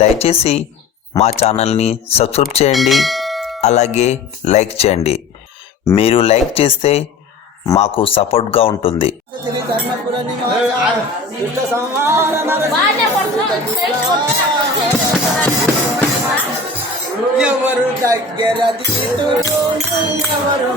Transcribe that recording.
దయచేసి మా ఛానల్ని సబ్స్క్రైబ్ చేయండి, అలాగే లైక్ చేయండి. మీరు లైక్ చేస్తే మాకు సపోర్ట్గా ఉంటుంది. ఎవరు దగ్గర ఎవరు